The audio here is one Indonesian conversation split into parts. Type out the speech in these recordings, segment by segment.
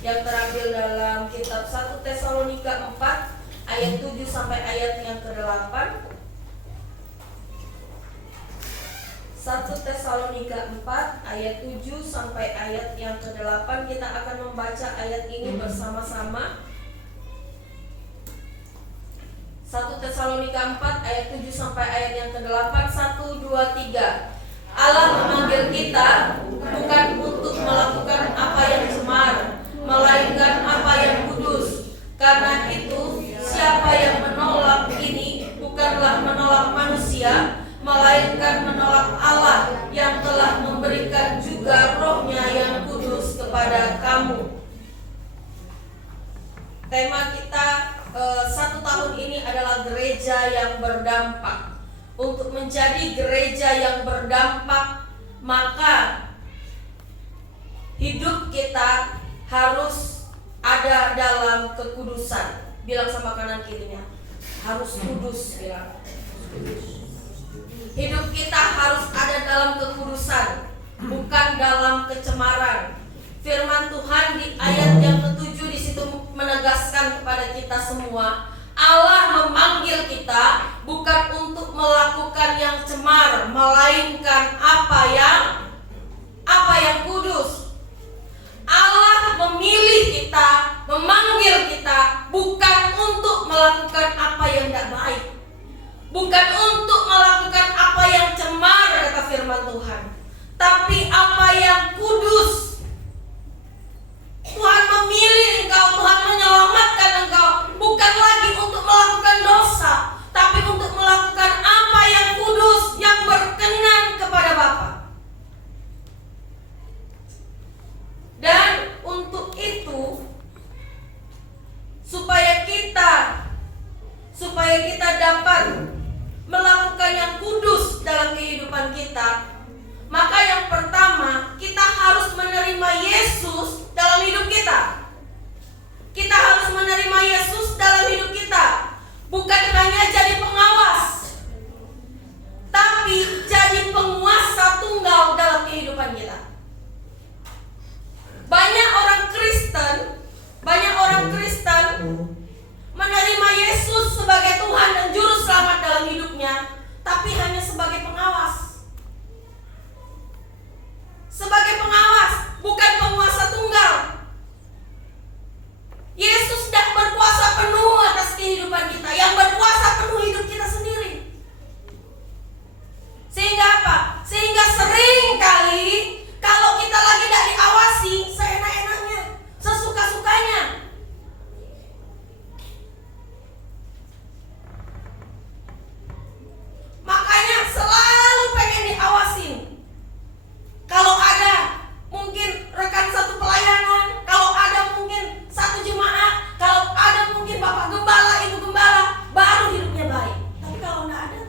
yang terambil dalam kitab 1 Tesalonika 4 ayat 7 sampai ayat yang ke-8. 1 Tesalonika 4 ayat 7 sampai ayat yang ke-8. Kita akan membaca ayat ini bersama-sama. 1 Tesalonika 4 ayat 7 sampai ayat yang ke-8. 1, 2, 3. Allah memanggil kita bukan untuk melakukan apa yang cemar, melainkan apa yang kudus. Karena itu, siapa yang menolak ini bukanlah menolak manusia, melainkan menolak Allah yang telah memberikan juga Roh-Nya yang kudus kepada kamu. Tema kita 1 tahun ini adalah gereja yang berdampak. Untuk menjadi gereja yang berdampak, maka hidup kita harus ada dalam kekudusan. Bilang sama kanan kirinya, harus kudus. Bilang, hidup kita harus ada dalam kekudusan, bukan dalam kecemaran. Firman Tuhan di ayat yang ke-7 di situ menegaskan kepada kita semua, Allah memanggil kita bukan untuk melakukan yang cemar, melainkan apa yang kudus. Allah memilih kita, memanggil kita bukan untuk melakukan apa yang tidak baik, bukan untuk melakukan apa yang cemar, kata firman Tuhan, tapi apa yang kudus. Tuhan memilih engkau, Tuhan menyelamatkan engkau bukan lagi untuk melakukan dosa, tapi untuk melakukan apa yang kudus, yang berkenan kepada Bapa. Dan untuk itu, supaya kita dapat melakukan yang kudus dalam kehidupan kita, maka yang pertama, kita harus menerima Yesus dalam hidup kita. Kita harus menerima Yesus dalam hidup kita. Bukan hanya jadi pengawas, tapi jadi penguasa tunggal dalam kehidupan kita. Banyak orang Kristen menerima Yesus sebagai Tuhan dan Juru Selamat dalam hidupnya, tapi hanya sebagai pengawas. Sebagai pengawas, bukan penguasa tunggal. Yesus tidak berkuasa penuh atas kehidupan kita. Yang berkuasa penuh hidup kita sendiri. Sehingga apa? Sehingga sering kali kalau kita lagi tidak diawasi, seenak-enaknya, sesuka-sukanya. Makanya selalu pengen diawasin. Kalau ada mungkin rekan satu pelayanan, kalau ada mungkin satu jemaat, kalau ada mungkin bapak gembala, ibu gembala, baru hidupnya baik. Tapi kalau tidak ada,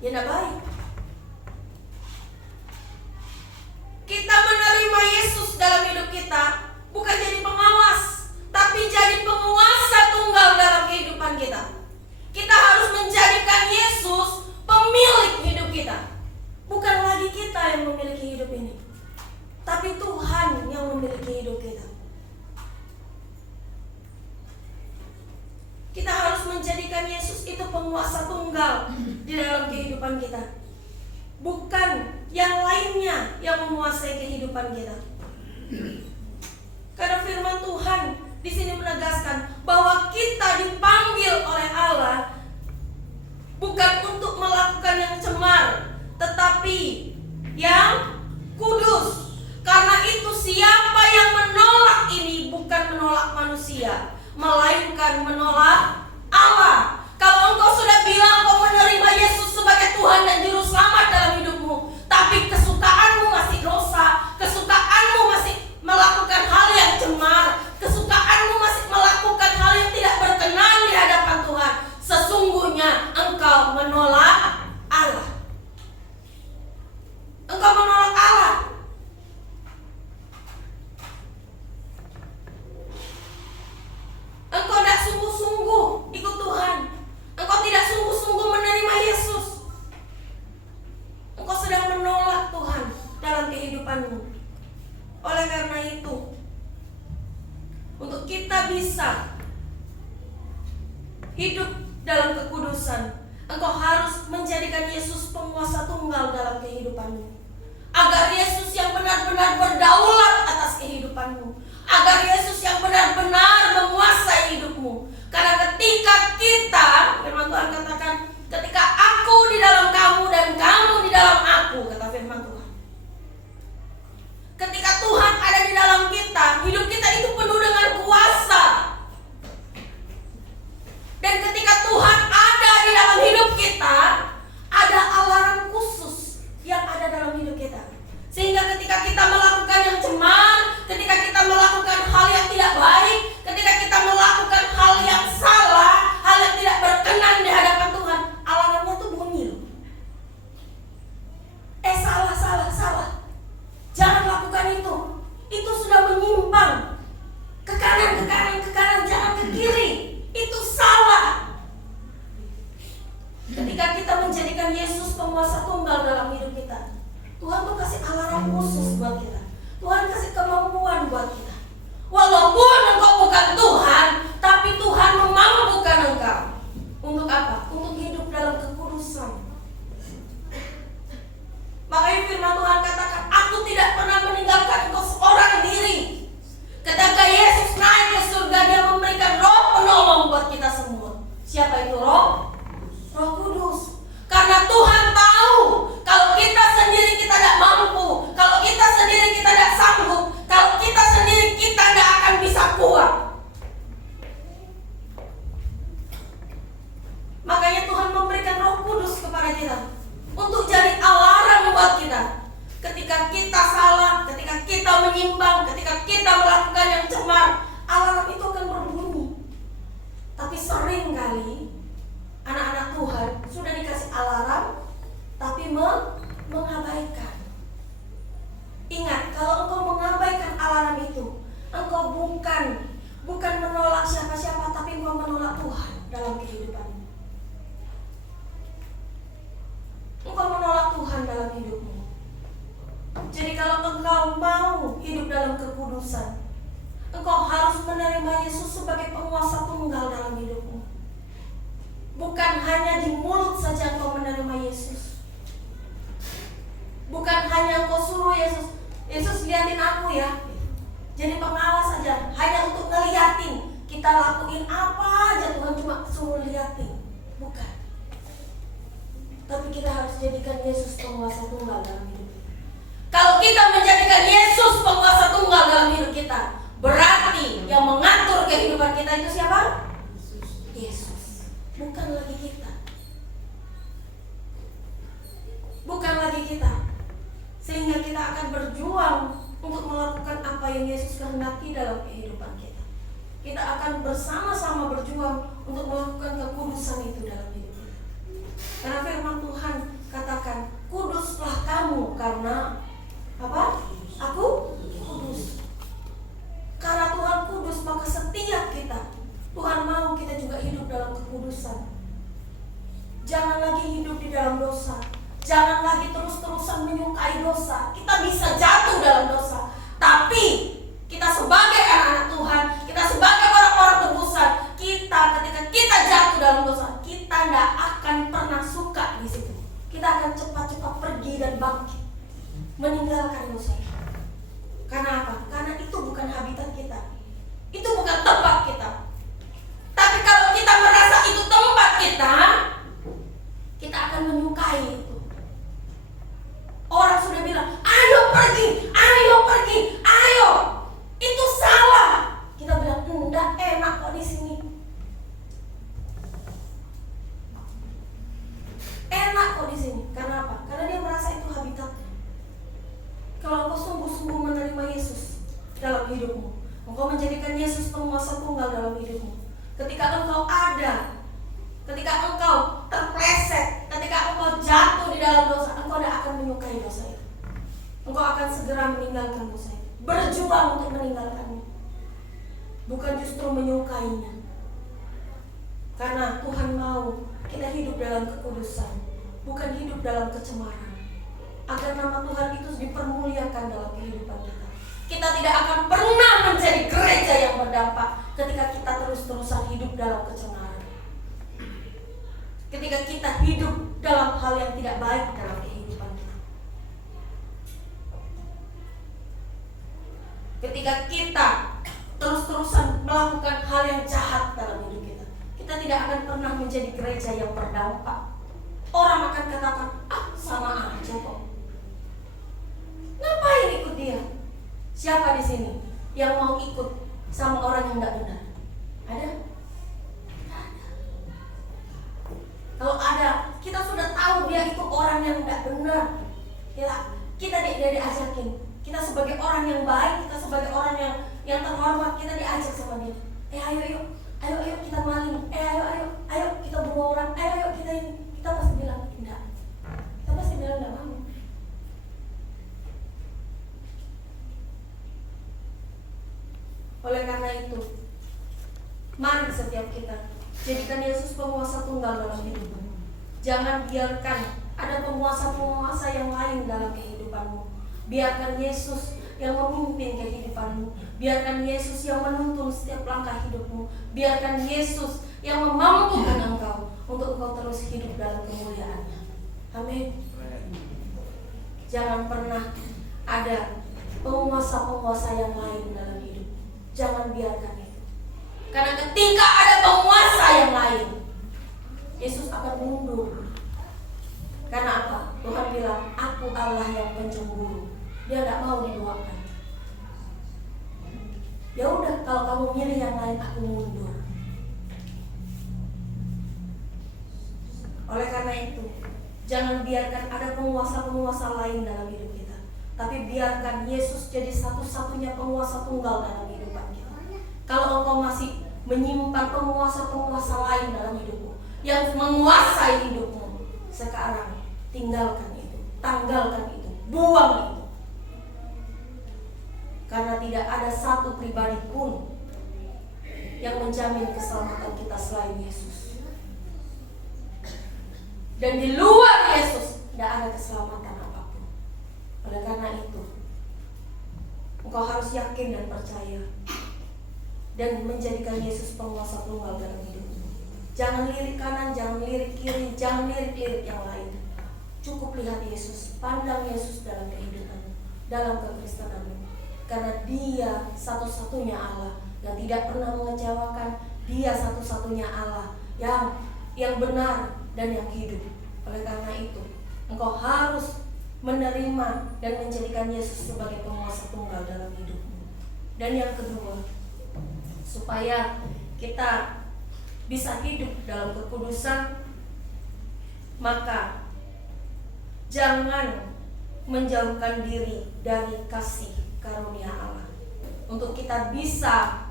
ya tidak baik. Kita menerima Yesus dalam hidup kita bukan jadi pengawas, tapi jadi penguasa tunggal dalam kehidupan kita. Kita harus menjadikan Yesus pemilik hidup kita. Bukan lagi kita yang memiliki hidup ini, tapi Tuhan yang memiliki hidup kita. Kita harus menjadikan Yesus itu penguasa tunggal di dalam kehidupan kita. Bukan yang lainnya yang menguasai kehidupan kita. Karena firman Tuhan di sini menegaskan bahwa kita dipanggil oleh Allah bukan untuk melakukan yang cemar, tetapi yang kudus. Karena itu siapa yang menolak ini bukan menolak manusia, melainkan menolak Allah. Kalau engkau sudah bilang kau menerima Yesus sebagai Tuhan dan Juru Selamat dalam hidupmu, tapi kesukaanmu masih dosa, kesukaanmu masih melakukan hal yang cemar, kesukaanmu masih melakukan hal yang tidak berkenan di hadapan Tuhan, sesungguhnya engkau menolak Allah. Engkau menolak Allah. Engkau tidak sungguh-sungguh ikut Tuhan. Engkau tidak sungguh-sungguh menerima Yesus. Engkau sedang menolak Tuhan dalam kehidupanmu. Oleh karena itu, hidup dalam kekudusan, engkau harus menjadikan Yesus penguasa tunggal dalam kehidupanmu. Agar Yesus yang benar-benar berdaulat atas kehidupanmu. Agar Yesus yang benar-benar menguasai hidupmu. Karena ketika kita, firman Tuhan katakan, ketika aku di dalam kamu dan kamu di dalam aku, kata firman Tuhan. Ketika Tuhan ada di dalam kita, hidup kita itu penuh dengan kuasa. Dan ketika Tuhan ada di dalam hidup kita, ada alarm khusus yang ada dalam hidup kita. Sehingga ketika kita melakukan yang cemar, ketika kita melakukan hal yang tidak baik, ketika kita melakukan hal yang salah, hal yang tidak berkenan di hadapan Tuhan, alarmnya tuh bunyi loh. Salah. Jangan lakukan itu. Itu sudah menyimpang. Ke kanan, jangan ke kiri. Itu salah. Ketika kita menjadikan Yesus penguasa tunggal dalam hidup kita, Tuhan tuh kasih alarm khusus buat kita. Tuhan kasih kemampuan buat kita. Walaupun engkau bukan Tuhan, tapi Tuhan memampukan engkau. Untuk apa? Untuk hidup dalam kekudusan. Makanya firman Tuhan katakan, aku tidak pernah meninggalkan engkau seorang diri. Ketika Yesus naik ke surga, dia memberikan roh penolong buat kita semua. Siapa itu roh? Roh Kudus. Karena Tuhan tahu kalau kita sendiri kita tidak mampu, kalau kita sendiri kita tidak sanggup, kalau kita sendiri kita tidak akan bisa kuat. Makanya Tuhan memberikan Roh Kudus kepada kita untuk jadi alarm buat kita. Ketika kita salah, ketika kita menyimpang, ketika kita melakukan yang cemar, alarm itu akan berbunyi. Tapi sering kali anak-anak Tuhan sudah dikasih alarm, tapi mengabaikan. Ingat, kalau engkau mengabaikan alarm itu, engkau bukan menolak siapa-siapa, tapi engkau menolak Tuhan dalam kehidupanmu. Engkau menolak Tuhan dalam hidupmu. Jadi kalau engkau mau hidup dalam kekudusan, engkau harus menerima Yesus sebagai penguasa tunggal dalam hidupmu. Bukan hanya di mulut saja engkau menerima Yesus. Bukan hanya engkau suruh Yesus liatin aku ya. Jadi pengawas saja, hanya untuk ngeliatin. Kita lakuin apa aja Tuhan cuma suruh liatin. Bukan. Tapi kita harus jadikan Yesus penguasa tunggal dalam hidup kita. Kalau kita menjadikan Yesus penguasa tunggal dalam hidup kita, berarti yang mengatur kehidupan kita itu siapa? Yesus. Bukan lagi kita. Bukan lagi kita. Sehingga kita akan berjuang untuk melakukan apa yang Yesus kehendaki dalam kehidupan kita. Kita akan bersama-sama berjuang untuk melakukan kekudusan itu dalam hidup kita. Karena firman Tuhan katakan, kuduslah kamu karena apa? Aku kudus. Karena Tuhan kudus, maka setiap kita, Tuhan mau kita juga hidup dalam kekudusan. Jangan lagi hidup di dalam dosa. Jangan lagi terus-terusan menyukai dosa. Kita bisa jatuh dalam dosa, tapi kita sebagai anak-anak Tuhan, kita sebagai orang-orang tebusan, kita ketika kita jatuh dalam dosa, kita tidak akan pernah suka di situ. Kita akan cepat-cepat pergi dan bangkit, meninggalkan dosa. Karena apa? Karena itu bukan habitat kita. Itu bukan tempat kita. Tapi kalau kita merasa itu tempat kita akan menyukai itu. Orang sudah bilang, ayo pergi, ayo. Itu salah. Kita bilang, enggak, enak kok di sini. Enak kok di sini. Karena apa? Karena dia merasa itu habitatnya. Kalau engkau sungguh-sungguh menerima Yesus dalam hidupmu, engkau menjadikan Yesus penguasa tunggal dalam hidupmu. Ketika engkau ada, ketika engkau terpleset, ketika engkau jatuh di dalam dosa, engkau tidak akan menyukai dosa itu. Engkau akan segera meninggalkan dosa itu. Berjuang untuk meninggalkannya, bukan justru menyukainya. Karena Tuhan mau kita hidup dalam kekudusan, bukan hidup dalam kecemaran. Agar nama Tuhan itu dipermuliakan dalam kehidupan kita. Kita tidak akan pernah menjadi gereja yang berdampak ketika kita terus-terusan hidup dalam kecemaran. ketika kita hidup dalam hal yang tidak baik dalam kehidupan kita. Ketika kita terus-terusan melakukan hal yang jahat dalam hidup kita, kita tidak akan pernah menjadi gereja yang berdampak. Orang akan katakan, sama aja kok. Ngapain ikut dia? Siapa di sini yang mau ikut sama orang yang tidak benar? Ada? Ada. Kalau ada, kita sudah tahu dia itu orang yang tidak benar. Ya, kita tidak diajakin. Kita sebagai orang yang baik, kita sebagai orang yang terhormat, kita diajak sama dia. Ayo kita maling. Ayo kita bunuh orang. Ayo kita ini. Kita pasti bilang tidak. Kita pasti bilang tidak mau. Oleh karena itu, mari setiap kita jadikan Yesus penguasa tunggal dalam hidupmu. Jangan biarkan ada penguasa-penguasa yang lain dalam kehidupanmu. Biarkan Yesus yang memimpin kehidupanmu. Biarkan Yesus yang menuntun setiap langkah hidupmu. Biarkan Yesus yang memampukan engkau untuk engkau terus hidup dalam kemuliaannya. Amin. Jangan pernah ada penguasa-penguasa yang lain dalam hidup. Jangan biarkan itu. Karena ketika ada penguasa yang lain, Yesus akan mundur. Karena apa? Tuhan bilang, aku Allah yang pencemburu. Dia tidak mau didoakan. Ya udah, kalau kamu milih yang lain, aku mundur. Oleh karena itu, jangan biarkan ada penguasa-penguasa lain dalam hidup kita, tapi biarkan Yesus jadi satu-satunya penguasa tunggal dalam kehidupan kita. Kalau engkau masih menyimpan penguasa-penguasa lain dalam hidupmu yang menguasai hidupmu, sekarang tinggalkan itu, tanggalkan itu, buang itu. Karena tidak ada satu pribadi pun yang menjamin keselamatan kita selain Yesus. Dan di luar Yesus tidak ada keselamatan apapun. Oleh karena itu, engkau harus yakin dan percaya dan menjadikan Yesus penguasa tunggal dalam hidupmu. Jangan lirik kanan, jangan lirik kiri, jangan lirik-lirik yang lain. Cukup lihat Yesus, pandang Yesus dalam kehidupanmu, dalam kekristenanmu. Karena Dia satu-satunya Allah yang tidak pernah mengecewakan. Dia satu-satunya Allah yang benar dan yang hidup. Oleh karena itu, engkau harus menerima dan menjadikan Yesus sebagai penguasa tunggal dalam hidupmu. Dan yang kedua, supaya kita bisa hidup dalam kekudusan, maka jangan menjauhkan diri dari kasih karunia Allah. Untuk kita bisa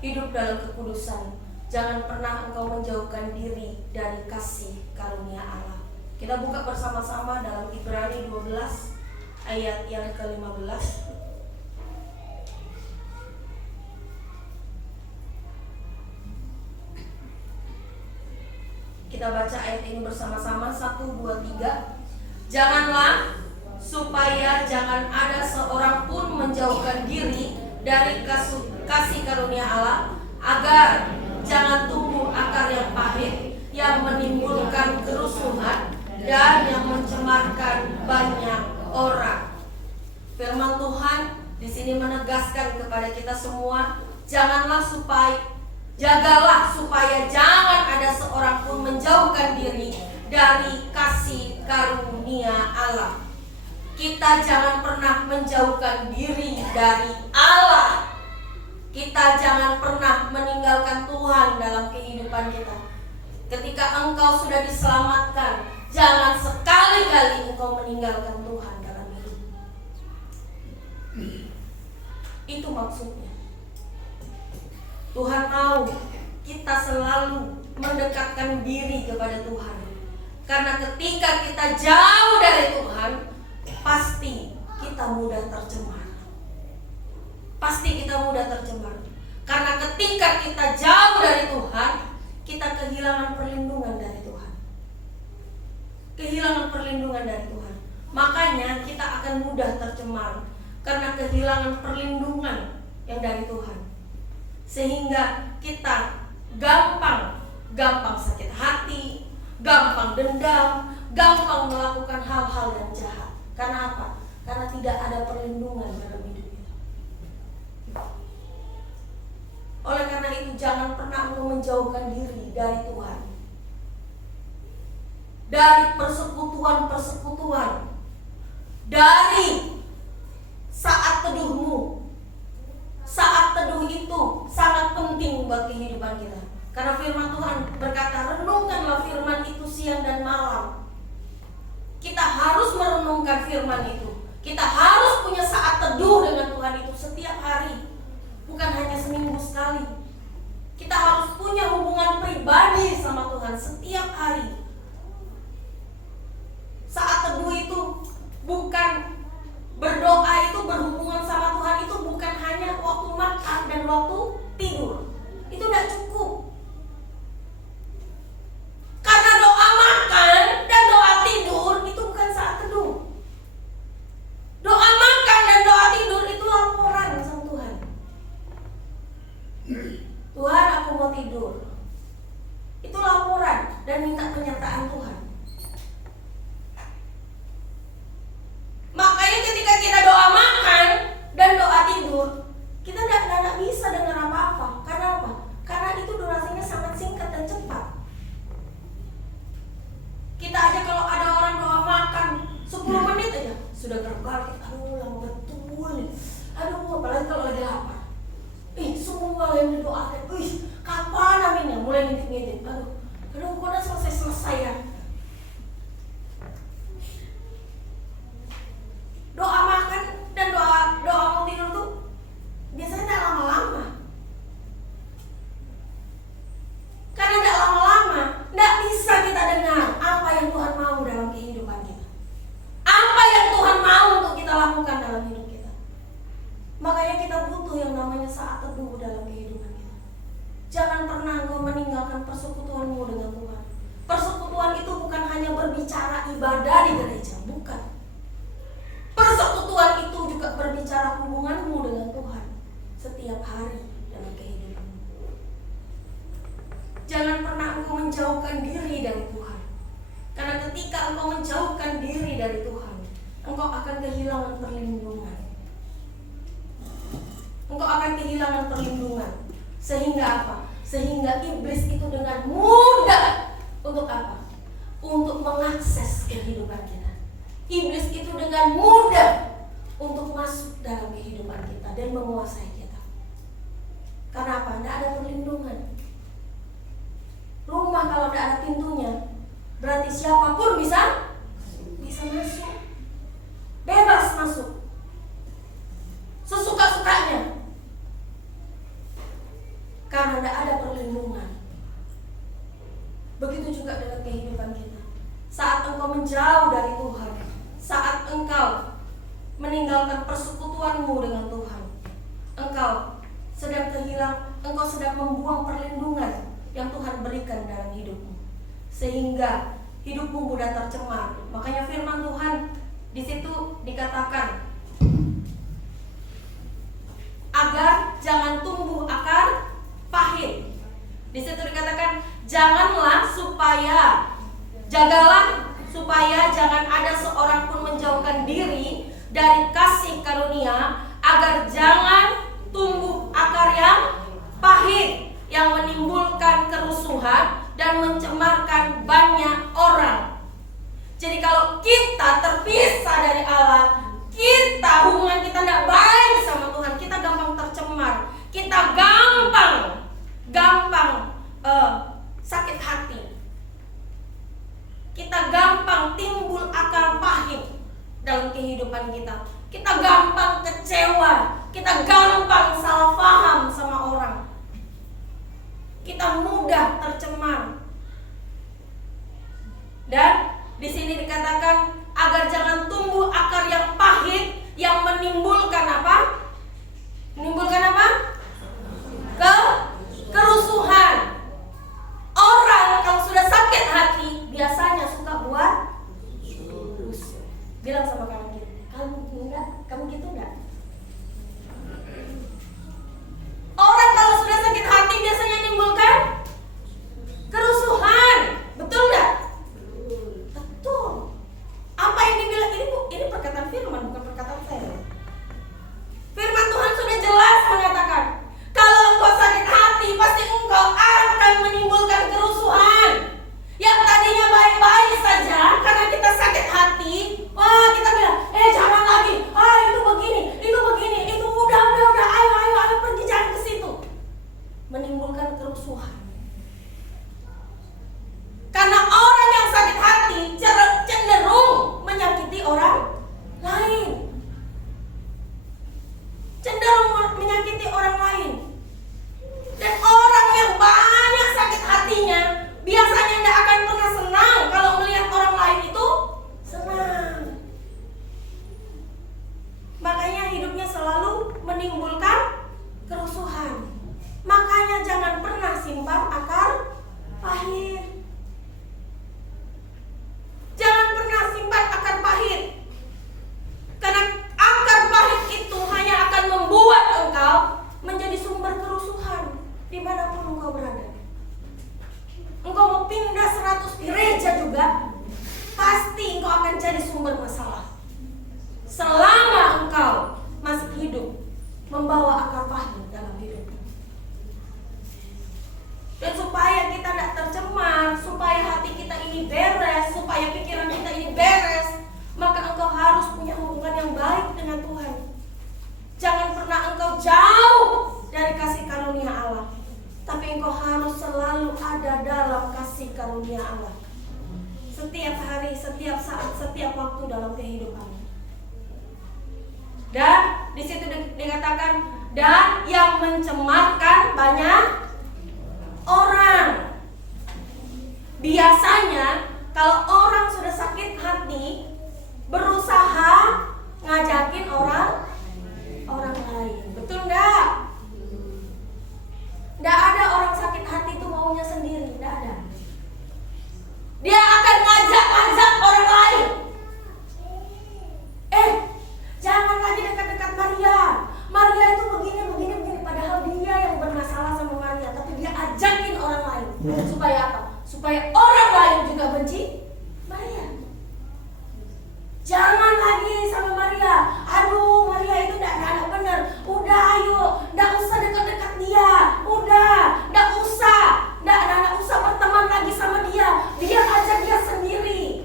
hidup dalam kekudusan, jangan pernah engkau menjauhkan diri dari kasih karunia Allah. Kita buka bersama-sama dalam Ibrani 12 ayat yang ke-15. Kita baca ayat ini bersama-sama, 1, 2, 3. Janganlah supaya jangan ada seorang pun menjauhkan diri dari kasih karunia Allah, agar jangan tumbuh akar yang pahit yang menimbulkan kerusuhan dan yang mencemarkan banyak orang. Firman Tuhan di sini menegaskan kepada kita semua, jagalah supaya jangan ada seorang pun menjauhkan diri dari kasih karunia Allah. Kita jangan pernah menjauhkan diri dari Allah. Kita jangan pernah meninggalkan Tuhan dalam kehidupan kita. Ketika engkau sudah diselamatkan, jangan sekali-kali engkau meninggalkan Tuhan dalam hidup. Itu maksudnya. Tuhan mau kita selalu mendekatkan diri kepada Tuhan. Karena ketika kita jauh dari Tuhan, pasti kita mudah tercemar. Pasti kita mudah tercemar. Karena ketika kita jauh dari Tuhan, kita kehilangan perlindungan dari Tuhan. Kehilangan perlindungan dari Tuhan. Makanya kita akan mudah tercemar karena kehilangan perlindungan yang dari Tuhan. Sehingga kita gampang sakit hati, gampang dendam, gampang melakukan hal-hal yang jahat. Karena apa? Karena tidak ada perlindungan dalam hidup kita. Oleh karena itu, jangan pernah engkau menjauhkan diri dari Tuhan, dari persekutuan-persekutuan, dari saat teduhmu. Saat teduh itu sangat penting buat kehidupan kita. Karena firman Tuhan berkata, renungkanlah firman itu siang dan malam. Kita harus merenungkan firman itu. Kita harus punya saat teduh dengan Tuhan itu setiap hari, bukan hanya seminggu sekali. Kita harus punya hubungan pribadi sama Tuhan setiap hari. Saat teduh itu bukan berdoa, itu berhubungan sama Tuhan itu bukan hanya waktu makan dan waktu tidur. Itu tidak cukup. Karena doa makan dan doa tidur itu bukan saat teduh. Doa makan dan doa tidur itu laporan sama Tuhan. Tuhan, aku mau tidur. Itu laporan dan minta pernyataan Tuhan. Makanya ketika kita doa makan dan doa tidur, kita tidak bisa dengar apa-apa. Karena apa? Karena itu durasinya sangat singkat dan cepat. Kita aja kalau ada orang doa makan 10 menit aja sudah terbalik. Aduh, lama betul. Aduh, apalagi kalau lagi lapar. Semua yang didoakan. Kapan aminnya? Mulai ngintip-ngintip. Aduh, kok udah selesai ya. Doa makan dan doa mau tidur tuh biasanya tidak lama-lama. Karena tidak lama-lama, tidak bisa kita dengar apa yang Tuhan mau dalam kehidupan kita. Apa yang Tuhan mau untuk kita lakukan dalam hidup kita. Makanya kita butuh yang namanya saat teduh dalam kehidupan kita. Jangan pernah engkau meninggalkan persekutuanmu dengan Tuhan. Persekutuan itu bukan hanya berbicara ibadah di gereja, bukan. Persekutuan itu juga berbicara hubunganmu dengan Tuhan setiap hari dalam kehidupanmu. Jangan pernah engkau menjauhkan diri dari Tuhan. Karena ketika engkau menjauhkan diri dari Tuhan, engkau akan kehilangan perlindungan. Engkau akan kehilangan perlindungan. Sehingga apa? Sehingga iblis itu dengan mudah untuk apa? Untuk mengakses kehidupan kita. Iblis itu dengan mudah untuk masuk dalam kehidupan kita dan menguasai kita. Karena apa? Tidak ada perlindungan. Rumah kalau tidak ada pintunya, berarti siapapun bisa masuk. Bebas masuk. Sesuka-sukanya. Karena tidak ada perlindungan. Begitu juga dengan kehidupan kita. Saat engkau menjauh dari Tuhan, saat engkau meninggalkan persekutuanmu dengan Tuhan, engkau sedang membuang perlindungan yang Tuhan berikan dalam hidupmu, sehingga hidupmu mudah tercemar. Makanya firman Tuhan di situ dikatakan agar jangan tumbuh akar pahit. Di situ dikatakan jagalah supaya jangan ada seorang pun menjauhkan diri dari kasih karunia, agar jangan tumbuh akar yang pahit yang menimbulkan kerusuhan dan mencemarkan banyak orang. Jadi kalau kita terpisah dari Allah, hubungan kita tidak baik sama Tuhan, kita gampang tercemar, kita gampang sakit hati, kita gampang timbul akal pahit dalam kehidupan kita. Kita gampang kecewa, kita gampang salah paham sama orang, kita mudah tercemar. Dan di sini dikatakan agar jangan tumbuh akar yang pahit yang menimbulkan apa? Menimbulkan apa? Kerusuhan. Orang kalau sudah sakit hati biasanya suka buat rusuh. Bilang sama kamu gitu, kamu gitu enggak? Orang kalau sudah sakit hati biasanya menimbulkan karunia Allah. Setiap hari, setiap saat, setiap waktu dalam kehidupan. Dan di situ dikatakan, dan yang mencemarkan banyak orang. Biasanya kalau orang sudah sakit hati, berusaha ngajakin orang lain. Betul enggak? Enggak ada orang sakit hati itu maunya sendiri, enggak ada. Dia akan ngajak orang lain. Jangan lagi dekat-dekat Maria. Maria itu begini. Padahal dia yang bermasalah sama Maria, tapi dia ajakin orang lain. Supaya apa? Supaya orang lain juga benci Maria. Jangan lagi sama Maria. Aduh, Maria itu enggak benar. Udah ayo, enggak usah dekat-dekat dia. Udah, enggak usah berteman lagi sama dia. Dia aja dia sendiri.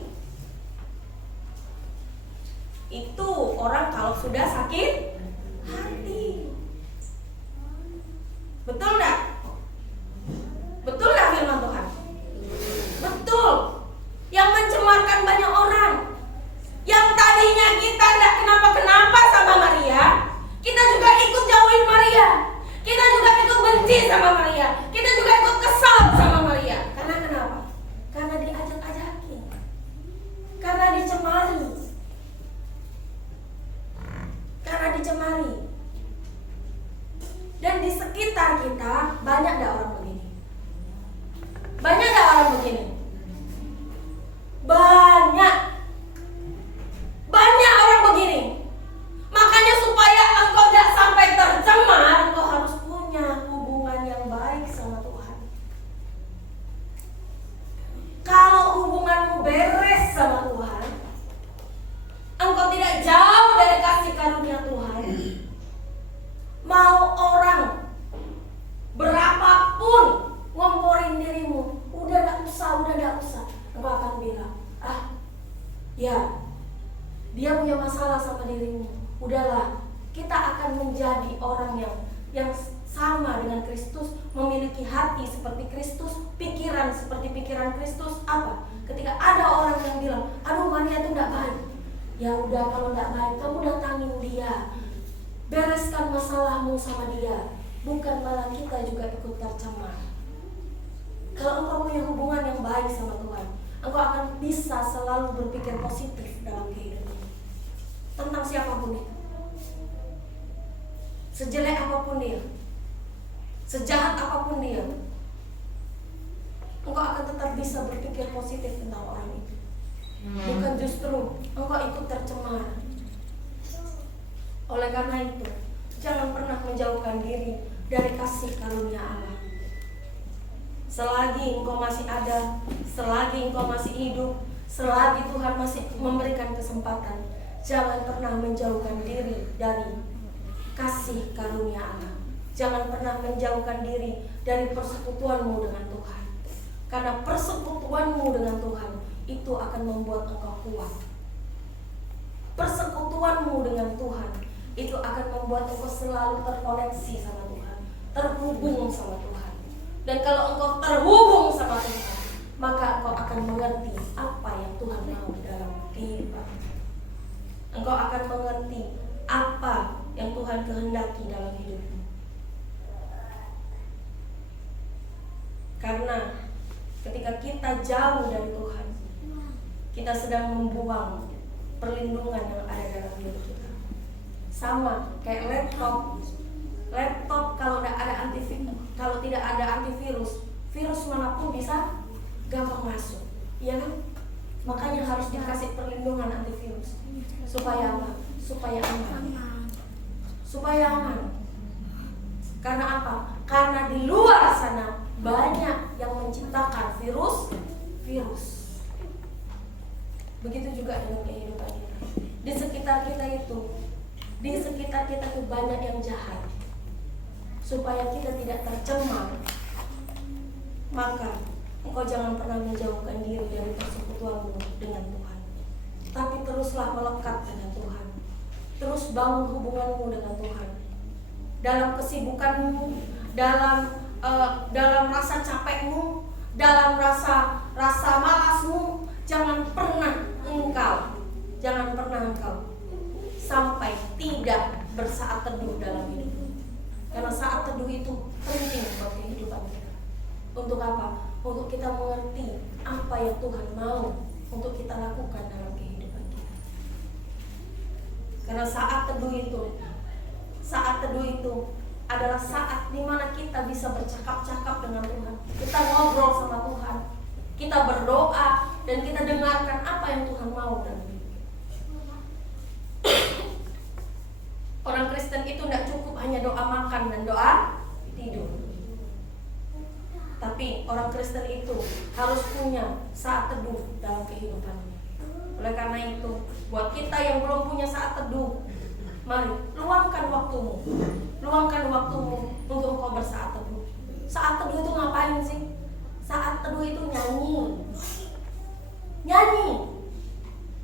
Itu orang kalau sudah sakit hati. Betul enggak? Betul enggak firman Tuhan? Betul. Yang mencemarkan banyak orang. Yang tadinya kita enggak kenapa-kenapa sama Maria, kita juga ikut jauhin Maria. Kita juga ikut benci sama Maria. Kita juga ikut kesal sama Maria. Karena kenapa? Karena diajak-ajakin. Karena dicemari. Dan di sekitar kita banyak enggak orang begini? Banyak enggak orang begini? Banyak orang begini. Makanya supaya engkau tidak sampai tercemar, engkau harus punya hubungan yang baik sama Tuhan. Kalau hubunganmu beres sama Tuhan, engkau tidak jauh dari kasih karunia Tuhan, mau orang berapapun ngomporin dirimu, udah gak usah, engkau akan bilang, ya, dia punya masalah sama dirimu. Udahlah, kita akan menjadi orang yang sama dengan Kristus, memiliki hati seperti Kristus, pikiran seperti pikiran Kristus. Apa? Ketika ada orang yang bilang, aduh Maria itu enggak baik. Ya udah, kalau enggak baik, kamu datangin dia. Bereskan masalahmu sama dia. Bukan malah kita juga ikut tercemar. Kalau engkau punya hubungan yang baik sama Tuhan, engkau akan bisa selalu berpikir positif dalam kehidupan tentang siapapun itu. Sejelek apapun dia, sejahat apapun dia, engkau akan tetap bisa berpikir positif tentang orang itu. Bukan justru engkau ikut tercemar. Oleh karena itu, jangan pernah menjauhkan diri dari kasih karunia Allah. Selagi engkau masih ada, selagi engkau masih hidup, selagi Tuhan masih memberikan kesempatan, jangan pernah menjauhkan diri dari kasih karunia Allah. Jangan pernah menjauhkan diri dari persekutuanmu dengan Tuhan. Karena persekutuanmu dengan Tuhan itu akan membuat engkau kuat. Persekutuanmu dengan Tuhan itu akan membuat engkau selalu terkoneksi sama Tuhan, terhubung sama Tuhan. Dan kalau engkau terhubung sama Tuhan, maka engkau akan mengerti apa yang Tuhan mau dalam kehidupan. Engkau akan mengerti apa yang Tuhan kehendaki dalam hidupmu. Karena ketika kita jauh dari Tuhan, kita sedang membuang perlindungan yang ada dalam hidup kita. Sama kayak laptop kalau tidak ada antivirus, virus manapun bisa gampang masuk, iya kan? Makanya harus dikasih perlindungan antivirus. Supaya apa? Supaya aman. Karena apa? Karena di luar sana banyak yang menciptakan virus. Begitu juga dengan kehidupan kita. Di sekitar kita itu banyak yang jahat. Supaya kita tidak tercemar, maka engkau jangan pernah menjauhkan diri dari persekutuanmu dengan Tuhan. Tapi teruslah melekat dengan Tuhan. Terus bangun hubunganmu dengan Tuhan. Dalam kesibukanmu, dalam rasa capekmu, dalam rasa rasa malasmu, jangan pernah engkau sampai tidak bersaat teduh dalam hidupmu. Karena saat teduh itu penting buat kehidupan kita. Untuk apa? Untuk kita mengerti apa yang Tuhan mau untuk kita lakukan dalam kehidupan kita. Karena saat teduh itu adalah saat dimana kita bisa bercakap-cakap dengan Tuhan. Kita ngobrol sama Tuhan, kita berdoa, dan kita dengarkan apa yang Tuhan mau dalam hidup kita. Orang Kristen itu tidak cukup hanya doa makan dan doa tidur. Tapi orang Kristen itu harus punya saat teduh dalam kehidupannya. Oleh karena itu, buat kita yang belum punya saat teduh, mari luangkan waktumu untuk engkau bersaat teduh. Saat teduh itu ngapain sih? Saat teduh itu nyanyi.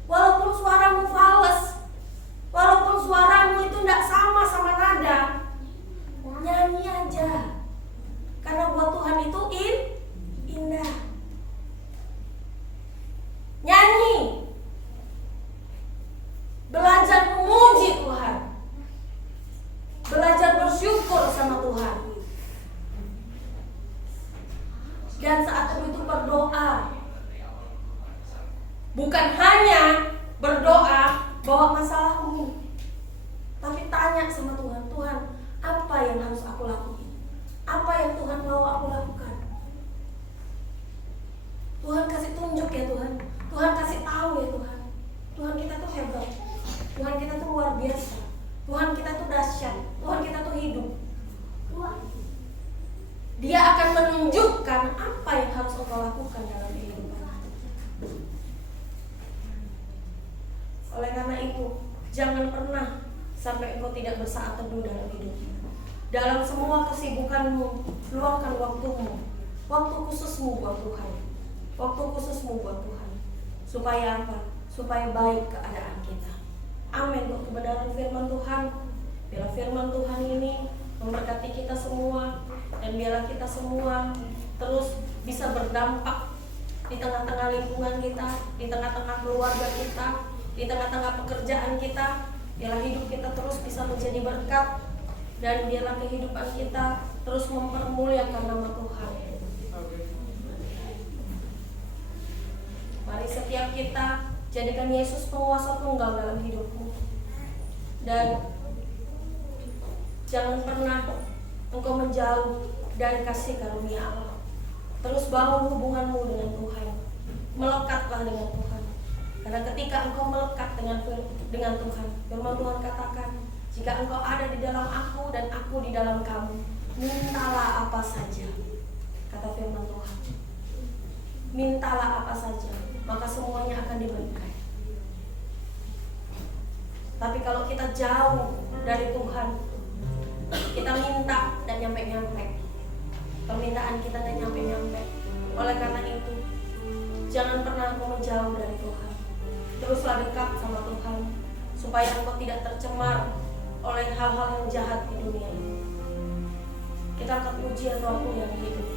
Walaupun suaramu fals, walaupun suaramu itu tidak sama nada, nyanyi aja. Karena buat Tuhan itu indah. Nyanyi, belajar memuji Tuhan, belajar bersyukur sama Tuhan. Dan saat itu berdoa, bukan hanya berdoa bawa masalahmu, tapi tanya sama Tuhan, Tuhan, apa yang harus aku lakukan? Apa yang Tuhan mau aku lakukan? Tuhan kasih tunjuk ya Tuhan. Tuhan kasih tahu ya Tuhan. Tuhan kita tuh hebat. Tuhan kita tuh luar biasa. Tuhan kita tuh dahsyat. Tuhan kita tuh hidup. Dia akan menunjukkan apa yang harus engkau lakukan dalam kehidupan. Oleh karena itu, jangan pernah sampai engkau tidak bersaat teduh dalam hidupmu. Dalam semua kesibukanmu, luangkan waktumu, waktu khususmu buat Tuhan, supaya apa? Supaya baik keadaan kita. Amin untuk kebenaran firman Tuhan. Biarlah firman Tuhan ini memberkati kita semua, dan biarlah kita semua terus bisa berdampak di tengah-tengah lingkungan kita, di tengah-tengah keluarga kita, di tengah-tengah pekerjaan kita. Biarlah hidup kita terus bisa menjadi berkat, dan biarlah kehidupan kita terus mempermuliakan nama Tuhan. Mari setiap kita jadikan Yesus penguasa tunggal dalam hidupmu. Dan jangan pernah engkau menjauh dari kasih karunia Allah. Terus bangun hubunganmu dengan Tuhan. Melekatlah dengan Tuhan. Karena ketika engkau melekat dengan Tuhan, firman Tuhan katakan, jika engkau ada di dalam aku dan aku di dalam kamu, mintalah apa saja. Kata firman Tuhan, mintalah apa saja, maka semuanya akan diberikan. Tapi kalau kita jauh dari Tuhan, kita minta dan nyampe-nyampe, permintaan kita dan nyampe-nyampe. Oleh karena itu, jangan pernah engkau menjauh dari Tuhan. Teruslah dekat sama Tuhan, supaya engkau tidak tercemar oleh hal-hal yang jahat di dunia ini. Kita akan pujian waktu yang hidup.